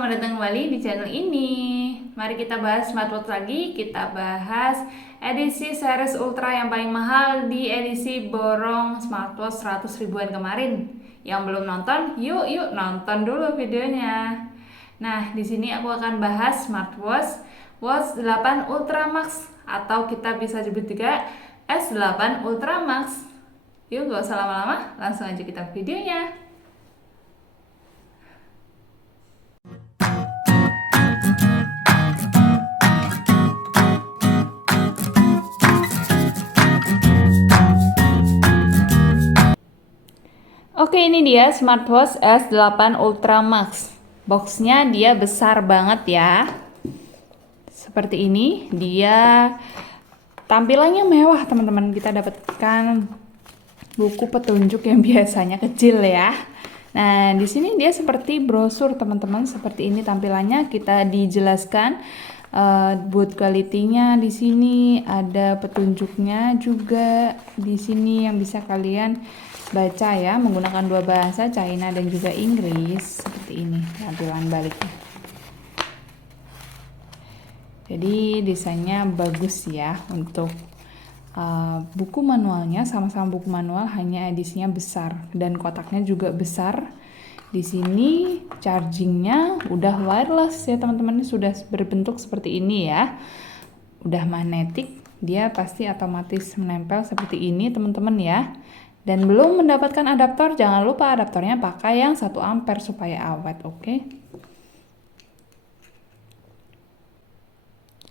selamat datang kembali di channel ini. Mari kita bahas smartwatch lagi. Kita bahas edisi series Ultra yang paling mahal di edisi borong smartwatch 100 ribuan kemarin. Yang belum nonton, yuk nonton dulu videonya. Nah, di sini aku akan bahas smartwatch Watch 8 Ultra Max atau kita bisa sebut juga S8 Ultra Max. Yuk, gak usah lama-lama, langsung aja kita ke videonya. Oke, ini dia smartwatch S8 Ultra Max. Boxnya dia besar banget ya. Seperti ini, dia tampilannya mewah teman-teman. Kita dapatkan buku petunjuk yang biasanya kecil ya. Nah, di sini dia seperti brosur teman-teman. Seperti ini tampilannya. Kita dijelaskan boot quality-nya di sini, ada petunjuknya juga di sini yang bisa kalian baca ya menggunakan dua bahasa, China dan juga Inggris. Seperti ini tampilan baliknya. Jadi desainnya bagus ya untuk buku manualnya, sama-sama buku manual, hanya edisinya besar dan kotaknya juga besar. Di sini chargingnya udah wireless ya teman-teman, sudah berbentuk seperti ini ya. Udah magnetik, dia pasti otomatis menempel seperti ini teman-teman ya. Dan belum mendapatkan adaptor, jangan lupa adaptornya pakai yang 1 ampere supaya awet, oke?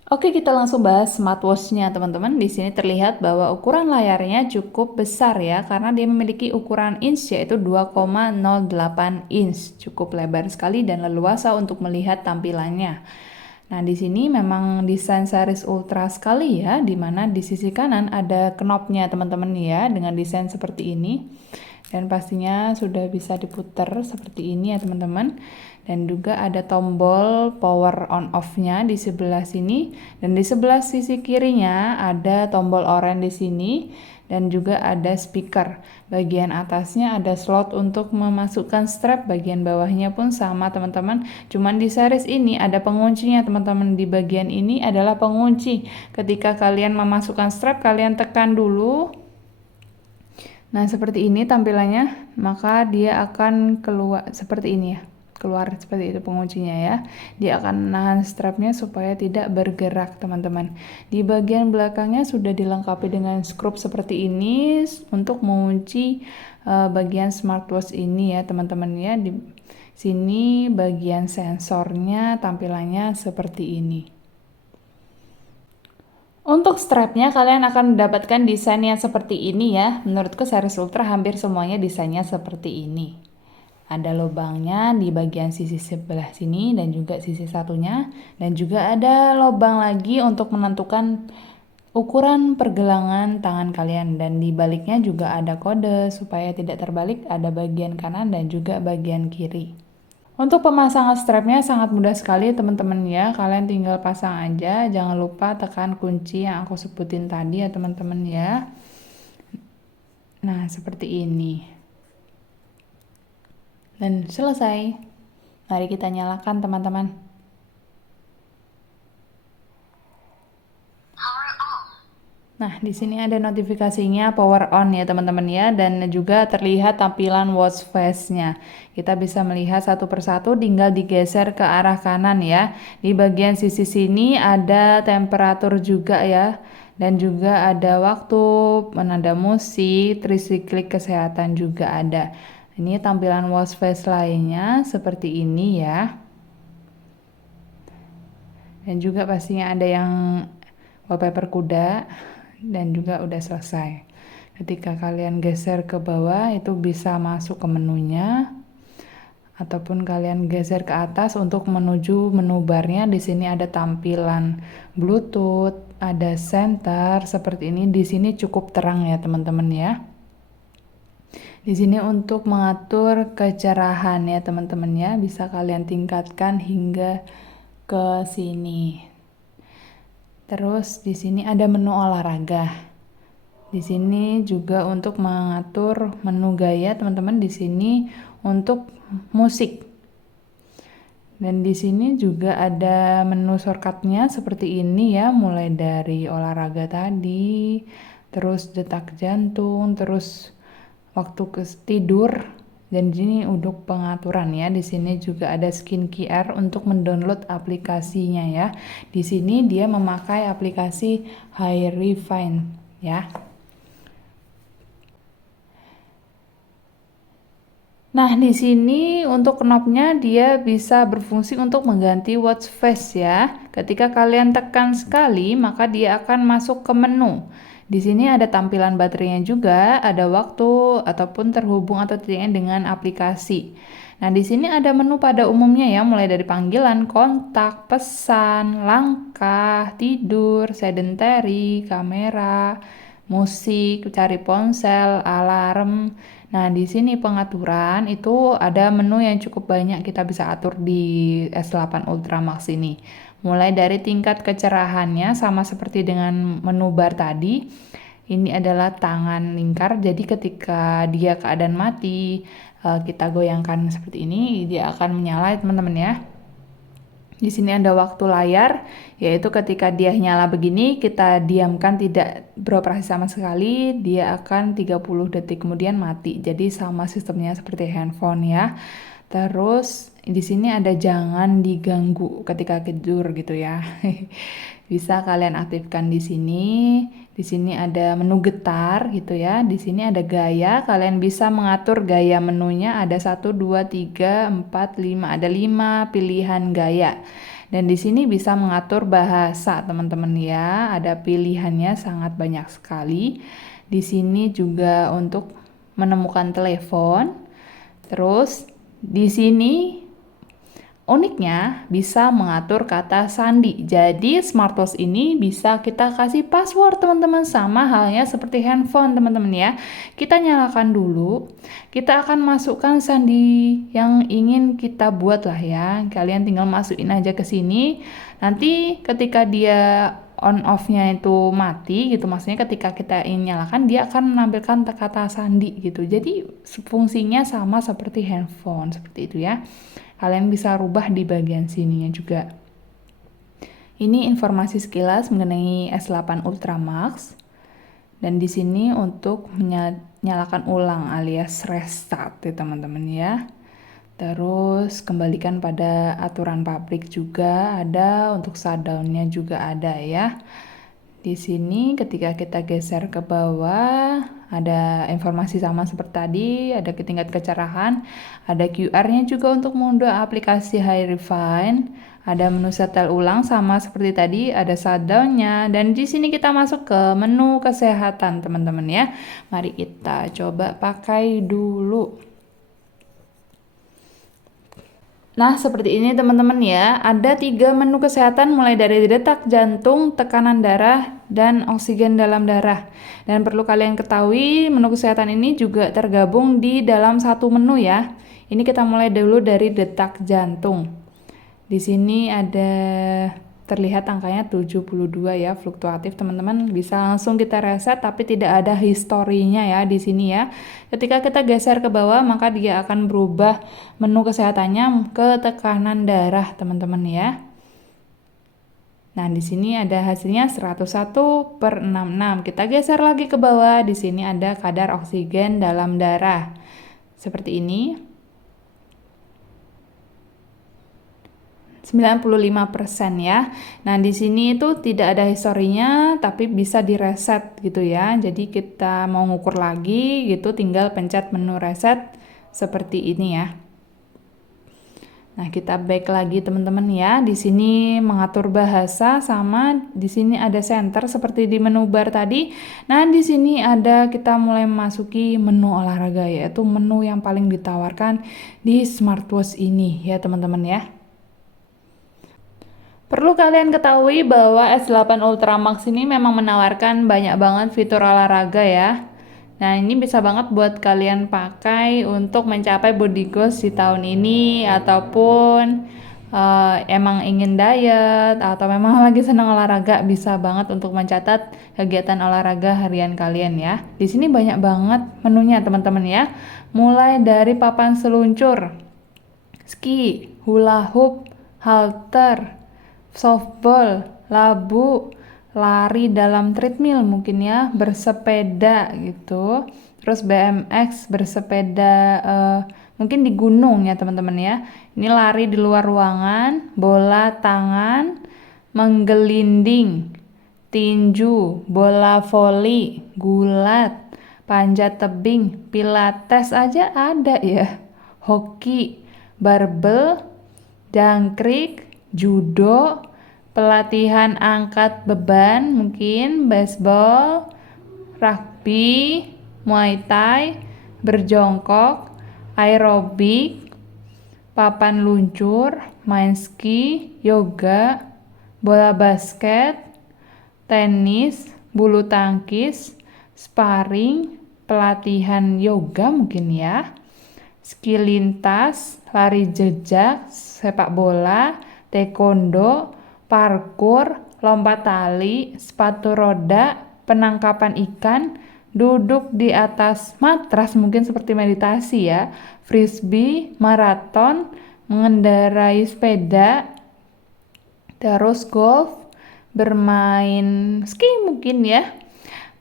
Oke, kita langsung bahas smartwatch-nya teman-teman. Di sini terlihat bahwa ukuran layarnya cukup besar ya, karena dia memiliki ukuran inch yaitu 2,08 inch. Cukup lebar sekali dan leluasa untuk melihat tampilannya. Nah, di sini memang desain series Ultra sekali ya, di mana di sisi kanan ada knopnya teman-teman ya, dengan desain seperti ini. Dan pastinya sudah bisa diputar seperti ini ya teman-teman. Dan juga ada tombol power on off-nya di sebelah sini. Dan di sebelah sisi kirinya ada tombol oranye di sini. Dan juga ada speaker. Bagian atasnya ada slot untuk memasukkan strap, bagian bawahnya pun sama teman-teman. Cuman di series ini ada penguncinya teman-teman. Di bagian ini adalah pengunci. Ketika kalian memasukkan strap, kalian tekan dulu. Nah, seperti ini tampilannya, maka dia akan keluar seperti ini ya. Keluar seperti itu penguncinya ya. Dia akan menahan strapnya supaya tidak bergerak teman-teman. Di bagian belakangnya sudah dilengkapi dengan skrup seperti ini untuk mengunci bagian smartwatch ini ya teman-teman ya. Di sini bagian sensornya tampilannya seperti ini. Untuk strapnya kalian akan mendapatkan desain yang seperti ini ya. Menurutku series Ultra hampir semuanya desainnya seperti ini. Ada lubangnya di bagian sisi sebelah sini dan juga sisi satunya. Dan juga ada lubang lagi untuk menentukan ukuran pergelangan tangan kalian. Dan di baliknya juga ada kode supaya tidak terbalik, ada bagian kanan dan juga bagian kiri. Untuk pemasangan strapnya sangat mudah sekali teman-teman ya. Kalian tinggal pasang aja. Jangan lupa tekan kunci yang aku sebutin tadi ya teman-teman ya. Nah, seperti ini. Dan selesai. Mari kita nyalakan teman-teman. Nah, di sini ada notifikasinya power on ya teman-teman ya, dan juga terlihat tampilan watch face-nya. Kita bisa melihat satu persatu, tinggal digeser ke arah kanan ya. Di bagian sisi sini ada temperatur juga ya, dan juga ada waktu, penanda musik, trisiklik kesehatan juga ada. Ini tampilan watch face lainnya seperti ini ya. Dan juga pastinya ada yang wallpaper kuda. Dan juga udah selesai. Ketika kalian geser ke bawah itu bisa masuk ke menunya, ataupun kalian geser ke atas untuk menuju menu barnya. Di sini ada tampilan Bluetooth, ada center seperti ini. Di sini cukup terang ya teman-teman ya. Di sini untuk mengatur kecerahan ya teman-teman ya, bisa kalian tingkatkan hingga ke sini. Terus di sini ada menu olahraga. Di sini juga untuk mengatur menu gaya teman-teman. Di sini untuk musik. Dan di sini juga ada menu shortcutnya seperti ini ya, mulai dari olahraga tadi, terus detak jantung, terus waktu tidur, dan ini untuk pengaturan ya. Di sini juga ada skincare untuk mendownload aplikasinya ya. Di sini dia memakai aplikasi HiRefine ya. Nah, di sini untuk knopnya dia bisa berfungsi untuk mengganti watch face ya. Ketika kalian tekan sekali, maka dia akan masuk ke menu. Di sini ada tampilan baterainya juga, ada waktu ataupun terhubung atau tidaknya dengan aplikasi. Nah, di sini ada menu pada umumnya ya, mulai dari panggilan, kontak, pesan, langkah, tidur, sedentary, kamera, musik, cari ponsel, alarm. Nah, di sini pengaturan itu ada menu yang cukup banyak kita bisa atur di S8 Ultra Max ini. Mulai dari tingkat kecerahannya sama seperti dengan menu bar tadi. Ini adalah tangan lingkar, jadi ketika dia keadaan mati, kita goyangkan seperti ini, dia akan menyala teman-teman ya. Di sini ada waktu layar, yaitu ketika dia nyala begini, kita diamkan tidak beroperasi sama sekali, dia akan 30 detik kemudian mati. Jadi sama sistemnya seperti handphone ya. Terus di sini ada jangan diganggu ketika tidur gitu ya. Bisa kalian aktifkan di sini. Di sini ada menu getar gitu ya. Di sini ada gaya. Kalian bisa mengatur gaya menunya. Ada 1, 2, 3, 4, 5. Ada 5 pilihan gaya. Dan di sini bisa mengatur bahasa teman-teman ya. Ada pilihannya sangat banyak sekali. Di sini juga untuk menemukan telepon. Terus di sini uniknya bisa mengatur kata sandi. Jadi smartwatch ini bisa kita kasih password teman-teman, sama halnya seperti handphone teman-teman ya. Kita nyalakan dulu. Kita akan masukkan sandi yang ingin kita buat lah ya. Kalian tinggal masukin aja ke sini. Nanti ketika dia on off-nya itu mati gitu, maksudnya ketika kita ingin nyalakan dia akan menampilkan kata sandi gitu. Jadi fungsinya sama seperti handphone seperti itu ya. Kalian bisa rubah di bagian sininya juga. Ini informasi sekilas mengenai S8 Ultra Max. Dan di sini untuk menyalakan ulang alias restart ya teman-teman ya. Terus kembalikan pada aturan pabrik juga ada, untuk shutdown-nya juga ada ya. Di sini ketika kita geser ke bawah, ada informasi sama seperti tadi, ada tingkat kecerahan, ada QR-nya juga untuk mengunduh aplikasi HiRefine, ada menu setel ulang sama seperti tadi, ada shutdown-nya, dan di sini kita masuk ke menu kesehatan teman-teman ya. Mari kita coba pakai dulu. Nah, seperti ini teman-teman ya. Ada 3 menu kesehatan mulai dari detak jantung, tekanan darah, dan oksigen dalam darah. Dan perlu kalian ketahui, menu kesehatan ini juga tergabung di dalam satu menu ya. Ini kita mulai dulu dari detak jantung. Di sini ada terlihat angkanya 72 ya, fluktuatif teman-teman. Bisa langsung kita reset tapi tidak ada historinya ya di sini ya. Ketika kita geser ke bawah maka dia akan berubah menu kesehatannya ke tekanan darah teman-teman ya. Nah, di sini ada hasilnya 101/66. Kita geser lagi ke bawah, di sini ada kadar oksigen dalam darah. Seperti ini. 95% ya. Nah, di sini itu tidak ada historinya tapi bisa direset gitu ya. Jadi kita mau ngukur lagi gitu tinggal pencet menu reset seperti ini ya. Nah, kita back lagi teman-teman ya. Di sini mengatur bahasa sama di sini ada center seperti di menu bar tadi. Nah, di sini ada kita mulai memasuki menu olahraga yaitu menu yang paling ditawarkan di smartwatch ini ya teman-teman ya. Perlu kalian ketahui bahwa S8 Ultra Max ini memang menawarkan banyak banget fitur olahraga ya. Nah, ini bisa banget buat kalian pakai untuk mencapai body goals di tahun ini ataupun emang ingin diet atau memang lagi senang olahraga, bisa banget untuk mencatat kegiatan olahraga harian kalian ya. Di sini banyak banget menunya teman-teman ya. Mulai dari papan seluncur ski, hula hoop, halter, softball, labu, lari dalam treadmill mungkin ya, bersepeda gitu. Terus BMX, bersepeda mungkin di gunung ya teman-teman ya. Ini lari di luar ruangan, bola tangan, menggelinding, tinju, bola voli, gulat, panjat tebing, pilates aja ada ya. Hoki, barbel, jangkrik, judo, pelatihan angkat beban, mungkin baseball, rugby, muay thai, berjongkok, aerobik, papan luncur, main ski, yoga, bola basket, tenis, bulu tangkis, sparring, pelatihan yoga mungkin ya, ski lintas, lari jejak, sepak bola, taekwondo, parkur, lompat tali, sepatu roda, penangkapan ikan, duduk di atas matras mungkin seperti meditasi ya, frisbee, maraton, mengendarai sepeda, terus golf, bermain ski mungkin ya.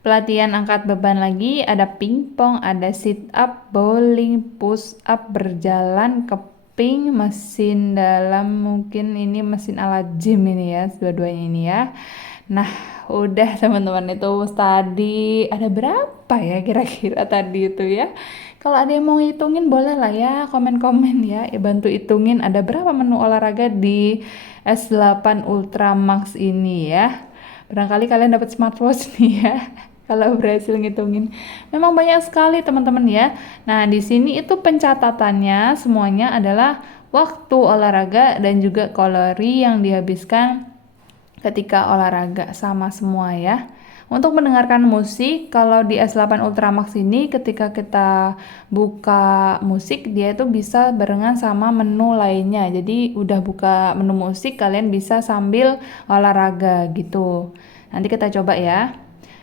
Pelatihan angkat beban lagi, ada pingpong, ada sit up, bowling, push up, berjalan, keping, mesin dalam, mungkin ini mesin ala gym ini ya, dua-duanya ini ya. Nah, udah teman-teman, itu tadi ada berapa ya kira-kira tadi itu ya. Kalau ada yang mau hitungin boleh lah ya, komen-komen ya, bantu hitungin ada berapa menu olahraga di S8 Ultra Max ini ya. Barangkali kalian dapat smartwatch nih ya. Kalau berhasil ngitungin. Memang banyak sekali teman-teman ya. Nah, di sini itu pencatatannya semuanya adalah waktu olahraga dan juga kalori yang dihabiskan ketika olahraga, sama semua ya. Untuk mendengarkan musik, kalau di S8 Ultramax ini ketika kita buka musik, dia itu bisa barengan sama menu lainnya. Jadi udah buka menu musik, kalian bisa sambil olahraga gitu. Nanti kita coba ya.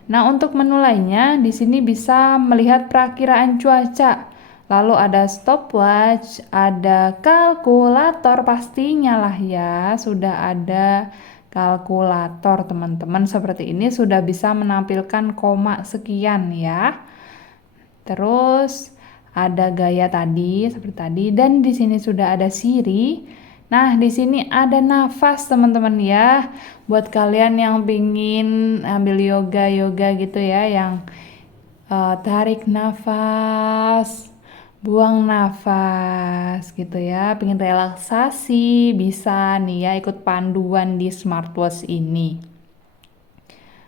Nah, untuk menu lainnya di sini bisa melihat perakiraan cuaca. Lalu ada stopwatch, ada kalkulator pastinya lah ya. Sudah ada kalkulator teman-teman seperti ini, sudah bisa menampilkan koma sekian ya. Terus ada gaya tadi seperti tadi, dan di sini sudah ada Siri. Nah, di sini ada nafas teman-teman ya. Buat kalian yang pingin ambil yoga gitu ya, yang tarik nafas, buang nafas gitu ya, pengen relaksasi, bisa nih ya ikut panduan di smartwatch ini.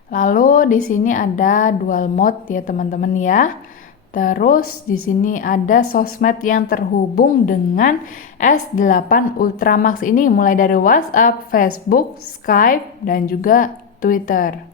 Lalu di sini ada dual mode ya teman-teman ya. Terus di sini ada sosmed yang terhubung dengan S8 Ultramax ini, mulai dari WhatsApp, Facebook, Skype, dan juga Twitter.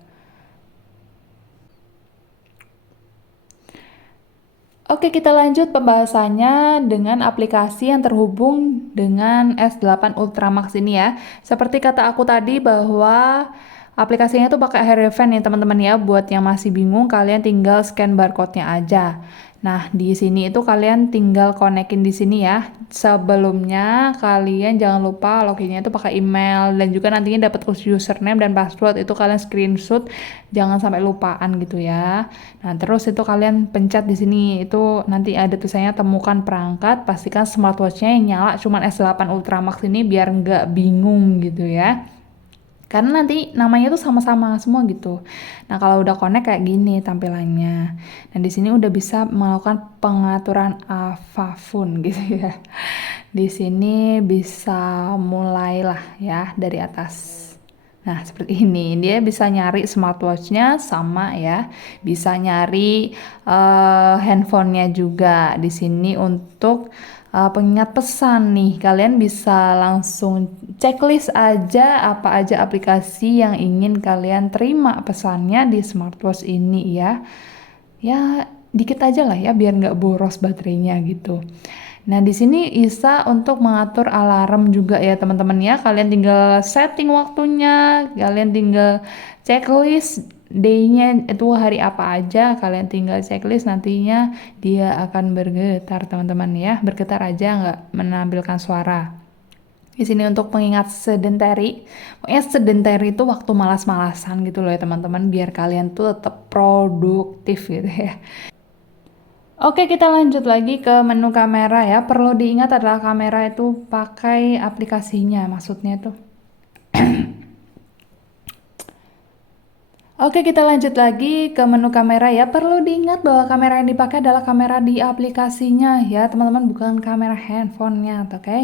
Oke, kita lanjut pembahasannya dengan aplikasi yang terhubung dengan S8 Ultramax ini ya. Seperti kata aku tadi bahwa aplikasinya tuh pakai Hierophant ya teman-teman ya. Buat yang masih bingung, kalian tinggal scan barcode-nya aja. Nah, di sini itu kalian tinggal konekin di sini ya. Sebelumnya kalian jangan lupa loginnya itu pakai email, dan juga nantinya dapat username dan password itu kalian screenshot, jangan sampai lupaan gitu ya. Nah, terus itu kalian pencet di sini, itu nanti ada tulisannya temukan perangkat, pastikan smartwatch-nya yang nyala cuman S8 Ultramax ini biar nggak bingung gitu ya. Karena nanti namanya tuh sama-sama semua gitu. Nah, kalau udah connect kayak gini tampilannya. Nah, di sini udah bisa melakukan pengaturan apapun gitu ya. Di sini bisa mulailah ya dari atas. Nah, seperti ini. Dia bisa nyari smartwatch-nya sama ya. Bisa nyari handphonenya juga di sini untuk pengingat pesan nih. Kalian bisa langsung checklist aja apa aja aplikasi yang ingin kalian terima pesannya di smartwatch ini ya. Ya, dikit aja lah ya biar nggak boros baterainya gitu. Nah, di sini bisa untuk mengatur alarm juga ya teman-teman ya. Kalian tinggal setting waktunya, kalian tinggal checklist day-nya itu hari apa aja, kalian tinggal checklist, nantinya dia akan bergetar teman-teman ya. Bergetar aja, nggak menampilkan suara. Di sini untuk pengingat sedentary. Pokoknya sedentary itu waktu malas-malasan gitu loh ya teman-teman, biar kalian tuh tetap produktif gitu ya. Oke, kita lanjut lagi ke menu kamera ya. Perlu diingat adalah kamera itu pakai aplikasinya, maksudnya tuh. Oke, kita lanjut lagi ke menu kamera ya. Perlu diingat bahwa kamera yang dipakai adalah kamera di aplikasinya ya, teman-teman, bukan kamera handphonenya, oke?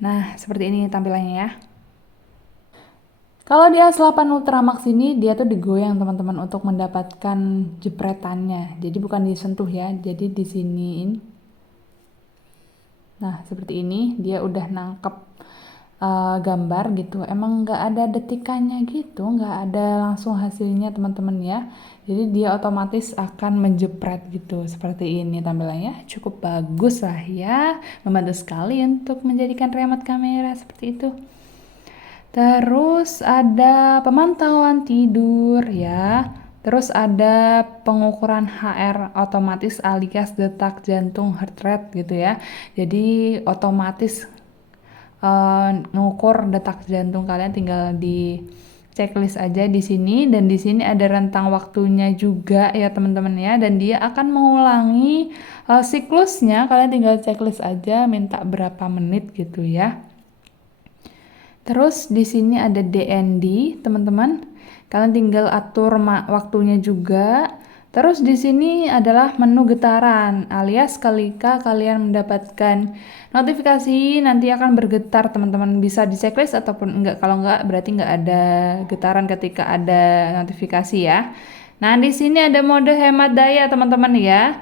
Nah, seperti ini tampilannya ya. Kalau di S8 Ultra Max ini dia tuh digoyang teman-teman untuk mendapatkan jepretannya. Jadi bukan disentuh ya. Jadi di sini. Nah, seperti ini dia udah nangkep gambar gitu. Emang nggak ada detikannya gitu, nggak ada langsung hasilnya teman-teman ya. Jadi dia otomatis akan menjepret gitu. Seperti ini tampilannya. Cukup bagus lah ya. Membantu sekali untuk menjadikan remote kamera seperti itu. Terus ada pemantauan tidur ya. Terus ada pengukuran HR otomatis alias detak jantung heart rate gitu ya. Jadi otomatis ngukur detak jantung kalian, tinggal di checklist aja di sini, dan di sini ada rentang waktunya juga ya teman-teman ya, dan dia akan mengulangi siklusnya, kalian tinggal checklist aja minta berapa menit gitu ya. Terus di sini ada DND, teman-teman. Kalian tinggal atur waktunya juga. Terus di sini adalah menu getaran, alias ketika kalian mendapatkan notifikasi nanti akan bergetar, teman-teman. Bisa di checklist ataupun enggak. Kalau enggak berarti enggak ada getaran ketika ada notifikasi ya. Nah, di sini ada mode hemat daya, teman-teman ya.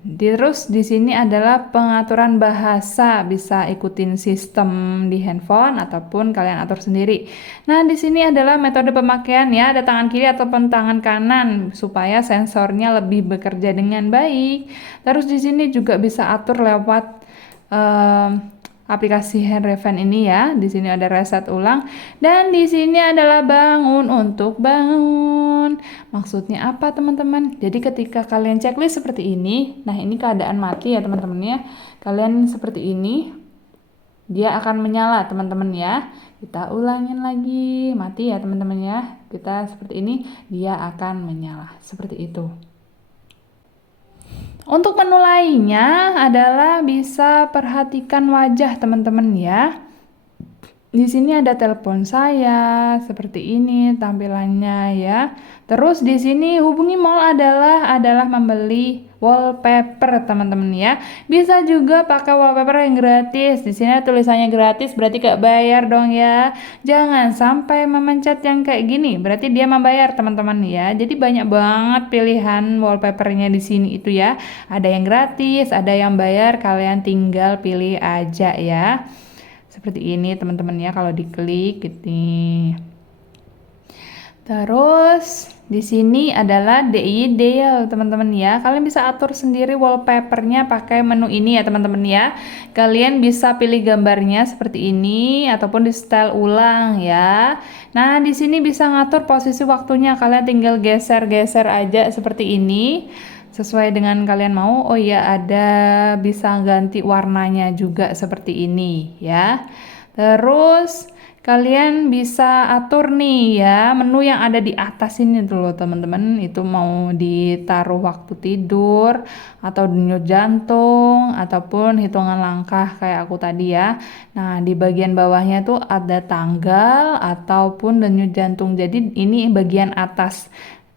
Terus di sini adalah pengaturan bahasa, bisa ikutin sistem di handphone ataupun kalian atur sendiri. Nah, di sini adalah metode pemakaian ya, ada tangan kiri ataupun tangan kanan supaya sensornya lebih bekerja dengan baik. Terus di sini juga bisa atur lewat aplikasi Handrevan ini ya. Di sini ada reset ulang, dan di sini adalah bangun untuk bangun. Maksudnya apa teman-teman? Jadi ketika kalian checklist seperti ini, nah ini keadaan mati ya teman-teman ya. Kalian seperti ini, dia akan menyala teman-teman ya. Kita ulangin lagi, mati ya teman-teman ya. Kita seperti ini, dia akan menyala. Seperti itu. Untuk menu lainnya adalah bisa perhatikan wajah teman-teman ya. Di sini ada telepon saya, seperti ini tampilannya ya. Terus di sini hubungi mall adalah membeli wallpaper teman-teman ya. Bisa juga pakai wallpaper yang gratis. Di sini tulisannya gratis, berarti gak bayar dong ya. Jangan sampai memencet yang kayak gini, berarti dia membayar teman-teman ya. Jadi banyak banget pilihan wallpapernya di sini itu ya. Ada yang gratis, ada yang bayar, kalian tinggal pilih aja ya. Seperti ini teman-teman ya kalau diklik gitu. Terus di sini adalah DIY teman-teman ya. Kalian bisa atur sendiri wallpapernya pakai menu ini ya teman-teman ya. Kalian bisa pilih gambarnya seperti ini ataupun di style ulang ya. Nah, di sini bisa ngatur posisi waktunya. Kalian tinggal geser-geser aja seperti ini sesuai dengan kalian mau. Oh iya, ada bisa ganti warnanya juga seperti ini ya. Terus kalian bisa atur nih ya menu yang ada di atas ini tuh loh teman-teman, itu mau ditaruh waktu tidur atau denyut jantung ataupun hitungan langkah kayak aku tadi ya. Nah, di bagian bawahnya tuh ada tanggal ataupun denyut jantung, jadi ini bagian atas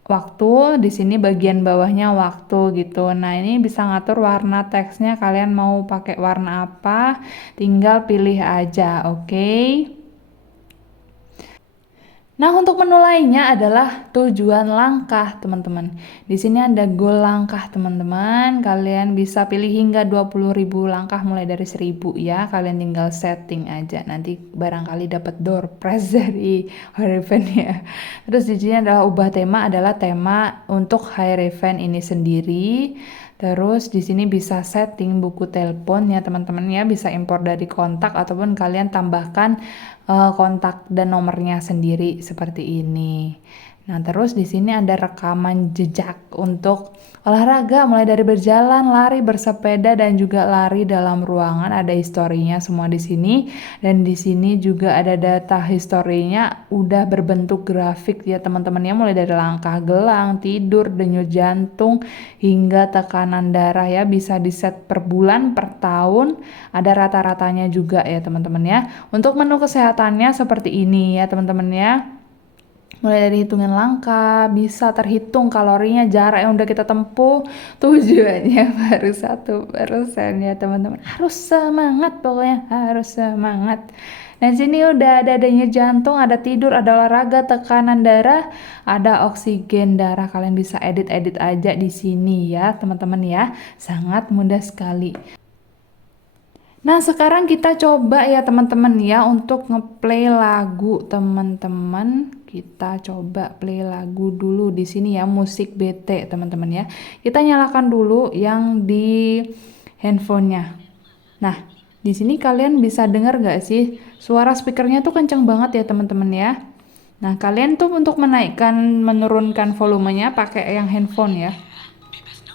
waktu, di sini bagian bawahnya waktu gitu. Nah, ini bisa ngatur warna teksnya, kalian mau pakai warna apa tinggal pilih aja, oke? Nah, untuk menu lainnya adalah tujuan langkah, teman-teman. Di sini ada goal langkah, teman-teman. Kalian bisa pilih hingga 20.000 langkah mulai dari 1.000 ya. Kalian tinggal setting aja. Nanti barangkali dapat door prize dari High Event ya. Terus di sini adalah tema untuk High Event ini sendiri. Terus di sini bisa setting buku telepon ya teman-teman ya, bisa impor dari kontak ataupun kalian tambahkan kontak dan nomornya sendiri seperti ini. Nah, terus di sini ada rekaman jejak untuk olahraga, mulai dari berjalan, lari, bersepeda, dan juga lari dalam ruangan. Ada historinya semua di sini. Dan di sini juga ada data historinya udah berbentuk grafik ya teman-temannya, mulai dari langkah gelang, tidur, denyut jantung, hingga tekanan darah ya. Bisa di set per bulan, per tahun. Ada rata-ratanya juga ya teman-teman ya. Untuk menu kesehatannya seperti ini ya teman-teman ya. Mulai dari hitungan langkah, bisa terhitung kalorinya, jarak yang udah kita tempuh, tujuannya baru 1% ya teman-teman. Harus semangat pokoknya, harus semangat. Nah sini udah ada denyut jantung, ada tidur, ada olahraga, tekanan darah, ada oksigen darah. Kalian bisa edit-edit aja di sini ya teman-teman ya. Sangat mudah sekali. Nah, sekarang kita coba ya teman-teman ya untuk ngeplay lagu teman-teman. Kita coba play lagu dulu di sini ya, musik BT teman-teman ya. Kita nyalakan dulu yang di handphonenya. Nah, di sini kalian bisa dengar gak sih? Suara speakernya tuh kencang banget ya teman-teman ya. Nah, kalian tuh untuk menaikkan, menurunkan volumenya pakai yang handphone ya.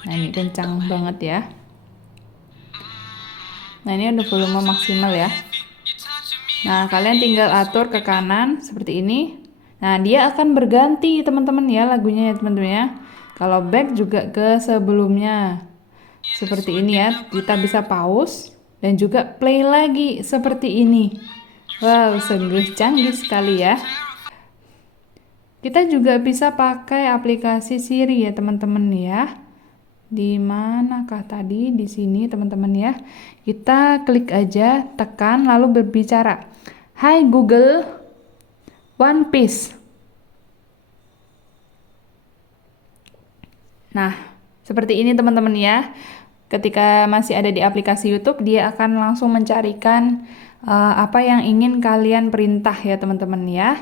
Nah, ini kencang banget ya. Nah, ini udah volume maksimal ya. Nah, kalian tinggal atur ke kanan seperti ini. Nah, dia akan berganti teman-teman ya lagunya ya teman-teman ya. Kalau back juga ke sebelumnya. Seperti ini ya. Kita bisa pause dan juga play lagi seperti ini. Wow, sungguh canggih sekali ya. Kita juga bisa pakai aplikasi Siri ya teman-teman ya. Di manakah tadi? Di sini teman-teman ya. Kita klik aja, tekan lalu berbicara. Hai Google, One Piece. Nah, seperti ini teman-teman ya. Ketika masih ada di aplikasi YouTube, dia akan langsung mencarikan apa yang ingin kalian perintah ya teman-teman ya.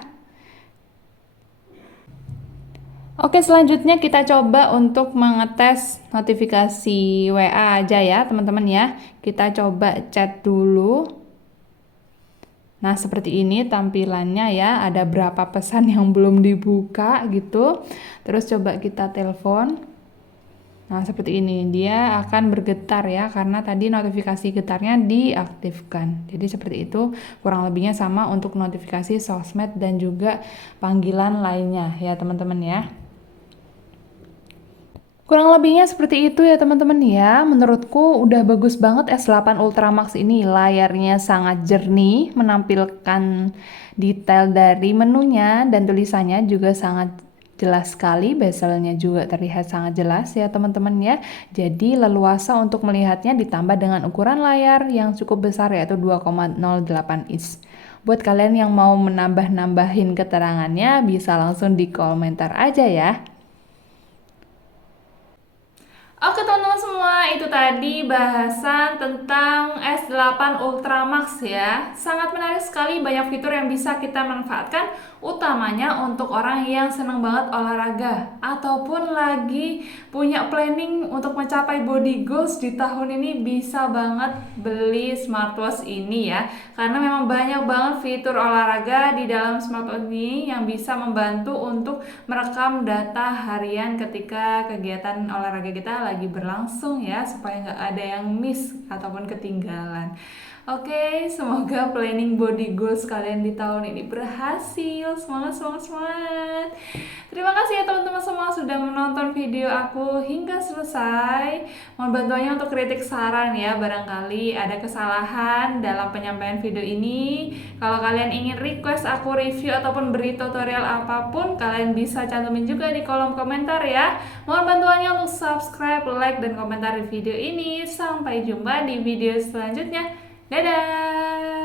Oke, selanjutnya kita coba untuk mengetes notifikasi WA aja ya, teman-teman ya. Kita coba chat dulu. Nah, seperti ini tampilannya ya, ada berapa pesan yang belum dibuka gitu. Terus coba kita telepon. Nah, seperti ini. Dia akan bergetar ya, karena tadi notifikasi getarnya diaktifkan. Jadi seperti itu, kurang lebihnya sama untuk notifikasi sosmed dan juga panggilan lainnya ya, teman-teman ya. Kurang lebihnya seperti itu ya teman-teman ya. Menurutku udah bagus banget S8 Ultra Max ini. Layarnya sangat jernih, menampilkan detail dari menunya dan tulisannya juga sangat jelas sekali. Bezelnya juga terlihat sangat jelas ya teman-teman ya. Jadi leluasa untuk melihatnya ditambah dengan ukuran layar yang cukup besar yaitu 2,08 inch. Buat kalian yang mau menambah-nambahin keterangannya bisa langsung di komentar aja ya. Oke teman-teman semua, itu tadi bahasan tentang S8 Ultra Max ya. Sangat menarik sekali, banyak fitur yang bisa kita manfaatkan, utamanya untuk orang yang senang banget olahraga ataupun lagi punya planning untuk mencapai body goals di tahun ini, bisa banget beli smartwatch ini ya. Karena memang banyak banget fitur olahraga di dalam smartwatch ini yang bisa membantu untuk merekam data harian ketika kegiatan olahraga kita lagi berlangsung ya, supaya nggak ada yang miss ataupun ketinggalan. Oke, semoga planning body goals kalian di tahun ini berhasil. Semangat, semangat, semangat. Terima kasih ya teman-teman semua sudah menonton video aku hingga selesai. Mohon bantuannya untuk kritik saran ya, barangkali ada kesalahan dalam penyampaian video ini. Kalau kalian ingin request aku review ataupun beri tutorial apapun, kalian bisa cantumin juga di kolom komentar ya. Mohon bantuannya untuk subscribe, like, dan komentar di video ini. Sampai jumpa di video selanjutnya. Dadah!